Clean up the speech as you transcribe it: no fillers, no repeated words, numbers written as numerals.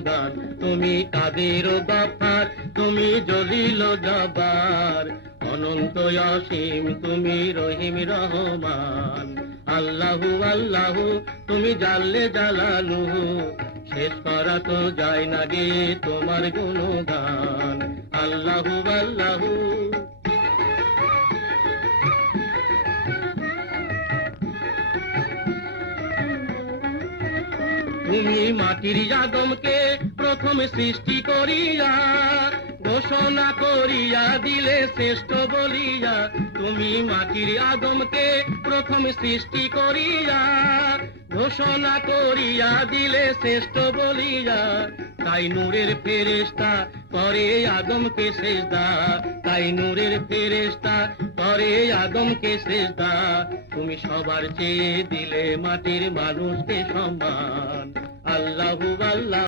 গুণগান। তুমি কাদের গফফার, তুমি জলিল জব্বার, অনন্ত অসীম তুমি রহিম রহমান। আল্লাহু আল্লাহু তুমি জাল্লে জালালুহু, শেষ করা তো যায় না গে তোমার গুণগান। আল্লাহু আল্লাহু। তুমি মাটির আদমকে প্রথম সৃষ্টি করিয়া ঘোষণা করিয়া দিলে শ্রেষ্ঠ বলিয়া। তুমি মাটির আদমকে প্রথম সৃষ্টি করিয়া ঘোষণা করিয়া দিলে শ্রেষ্ঠ বলিয়া। তাই নূরের ফেরেশতা করে আদমকে সেজদা, তাই নূরের ফেরেশতা করে আদমকে সেজদা। তুমি সবার চেয়ে দিলে মাটির মানুষকে সম্মান। আল্লাহু আল্লাহ।